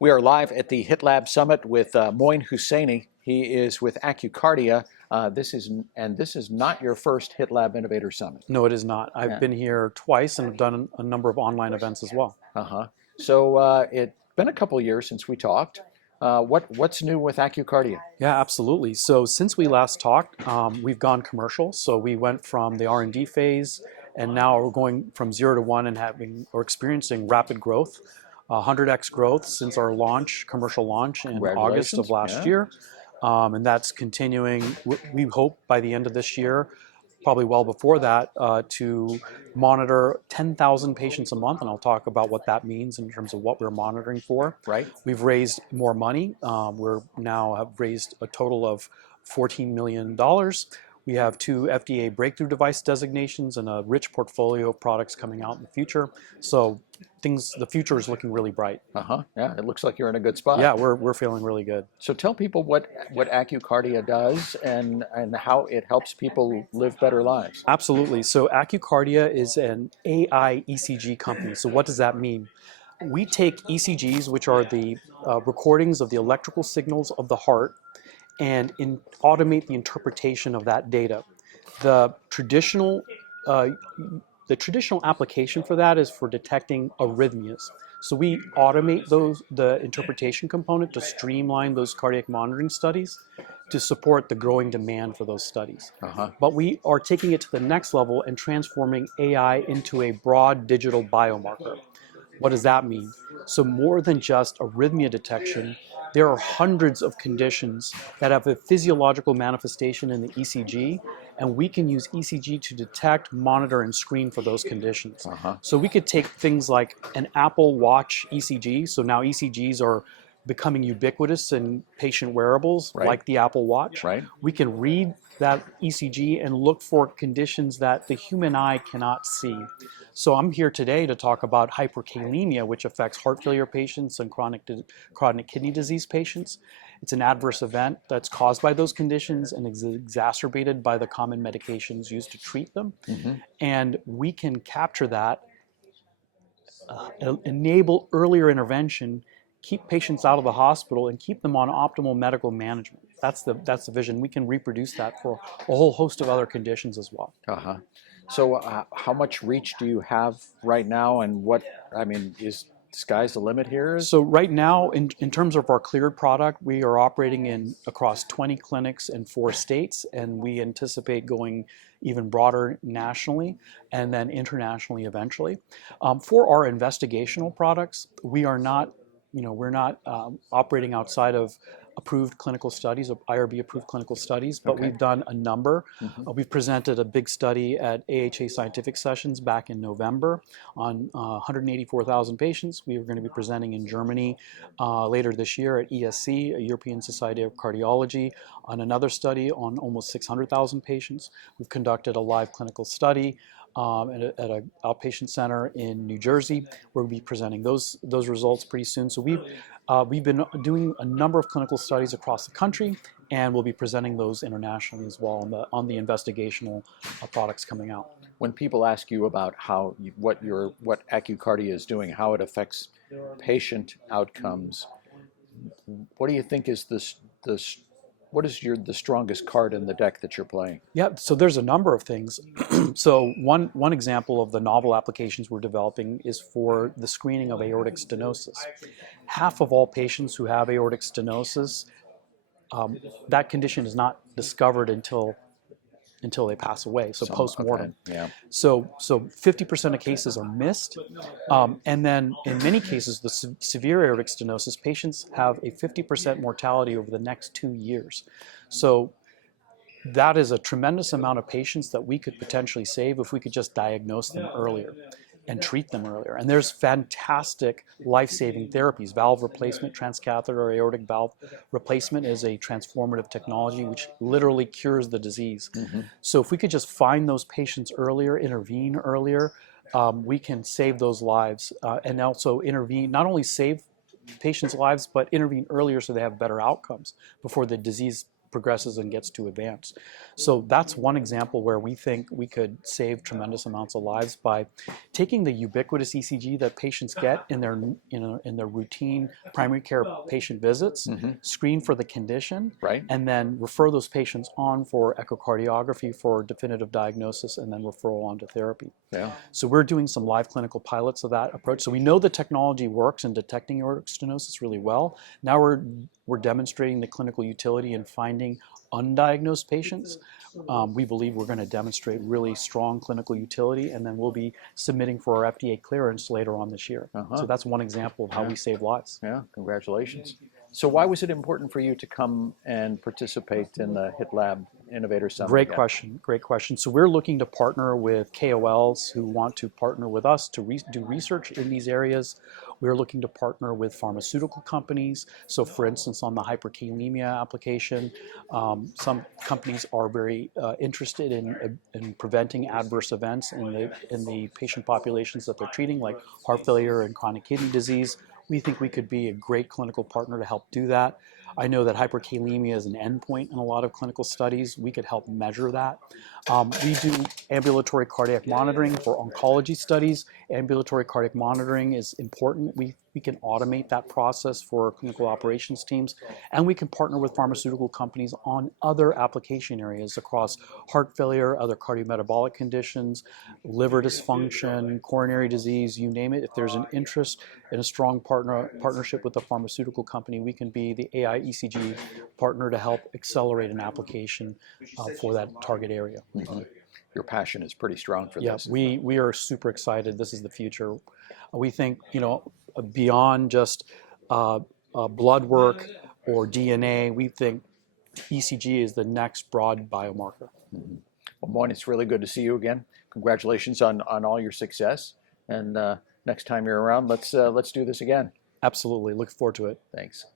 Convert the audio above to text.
We are live at the HITLAB Summit with Moin Hussaini. He is with AccurKardia. This is not your first HITLAB Innovator Summit. No, it is not. I've been here twice and have done a number of online events as well. So it's been a couple of years since we talked. What's new with AccurKardia? Yeah, absolutely. So since we last talked, we've gone commercial. So we went from the R&D phase, and now we're going from 0 to 1 and experiencing rapid growth. 100x growth since our commercial launch in August of last year. And that's continuing. We hope by the end of this year, probably well before that, to monitor 10,000 patients a month. And I'll talk about what that means in terms of what we're monitoring for. Right. We've raised more money. We're now have raised a total of $14 million. We have 2 FDA breakthrough device designations and a rich portfolio of products coming out in the future. So the future is looking really bright. Yeah, it looks like you're in a good spot. Yeah, we're feeling really good. So tell people what AccurKardia does and how it helps people live better lives. Absolutely. So AccurKardia is an AI ECG company. So what does that mean? We take ECGs, which are the recordings of the electrical signals of the heart, and automate the interpretation of that data. The traditional application for that is for detecting arrhythmias. So we automate the interpretation component to streamline those cardiac monitoring studies to support the growing demand for those studies. But we are taking it to the next level and transforming AI into a broad digital biomarker. What does that mean? So more than just arrhythmia detection, there are hundreds of conditions that have a physiological manifestation in the ECG, and we can use ECG to detect, monitor, and screen for those conditions. So we could take things like an Apple Watch ECG. So now ECGs are becoming ubiquitous in patient wearables, like the Apple Watch. We can read that ECG and look for conditions that the human eye cannot see. So I'm here today to talk about hyperkalemia, which affects heart failure patients and chronic kidney disease patients. It's an adverse event that's caused by those conditions and is exacerbated by the common medications used to treat them. And we can capture that, enable earlier intervention, keep patients out of the hospital, and keep them on optimal medical management. That's the vision. We can reproduce that for a whole host of other conditions as well. So how much reach do you have right now, and is sky's the limit here? So right now, in terms of our cleared product, we are operating across 20 clinics in 4 states, and we anticipate going even broader nationally and then internationally eventually. For our investigational products, we're not operating outside of approved clinical studies, IRB approved clinical studies, but we've done a number. We've presented a big study at AHA Scientific Sessions back in November on 184,000 patients. We are going to be presenting in Germany later this year at ESC, a European Society of Cardiology, on another study on almost 600,000 patients. We've conducted a live clinical study at an outpatient center in New Jersey. We'll be presenting those results pretty soon. So we've been doing a number of clinical studies across the country, and we'll be presenting those internationally as well on the investigational products coming out. When people ask you about what AccurKardia is doing, how it affects patient outcomes, what do you think is the strongest card in the deck that you're playing? Yeah, so there's a number of things. So one example of the novel applications we're developing is for the screening of aortic stenosis. Half of all patients who have aortic stenosis, that condition is not discovered until they pass away, so post-mortem. So 50% of cases are missed, and then in many cases, the severe aortic stenosis patients have a 50% mortality over the next 2 years. So that is a tremendous amount of patients that we could potentially save if we could just diagnose them earlier and treat them earlier. And there's fantastic life-saving therapies. Valve replacement, transcatheter aortic valve replacement is a transformative technology which literally cures the disease. So if we could just find those patients earlier, intervene earlier, we can save those lives and also intervene, not only save patients' lives, but intervene earlier so they have better outcomes before the disease progresses and gets to advance. So that's one example where we think we could save tremendous amounts of lives by taking the ubiquitous ECG that patients get in their routine primary care patient visits, screen for the condition, Right. and then refer those patients on for echocardiography for definitive diagnosis and then referral on to therapy. Yeah. So we're doing some live clinical pilots of that approach. So we know the technology works in detecting aortic stenosis really well. Now we're demonstrating the clinical utility in finding undiagnosed patients. We believe we're going to demonstrate really strong clinical utility, and then we'll be submitting for our FDA clearance later on this year. So that's one example of how we save lives. Yeah, congratulations. So why was it important for you to come and participate in the HITLAB Innovator Summit? Great question. Great question. So we're looking to partner with KOLs who want to partner with us to do research in these areas. We're looking to partner with pharmaceutical companies. So for instance, on the hyperkalemia application, some companies are very interested in preventing adverse events in the patient populations that they're treating, like heart failure and chronic kidney disease. We think we could be a great clinical partner to help do that. I know that hyperkalemia is an endpoint in a lot of clinical studies. We could help measure that. We do ambulatory cardiac monitoring for oncology studies. Ambulatory cardiac monitoring is important. We can automate that process for clinical operations teams, and we can partner with pharmaceutical companies on other application areas across heart failure, other cardiometabolic conditions, liver dysfunction, coronary disease, you name it. If there's an interest in a strong partnership with a pharmaceutical company, we can be the AI ECG partner to help accelerate an application for that target area. Your passion is pretty strong for Yeah, this. we are super excited. This is the future. We think, beyond just blood work or DNA, we think ECG is the next broad biomarker. Well, Moin, it's really good to see you again. Congratulations on all your success. And next time you're around, let's do this again. Absolutely. Look forward to it. Thanks.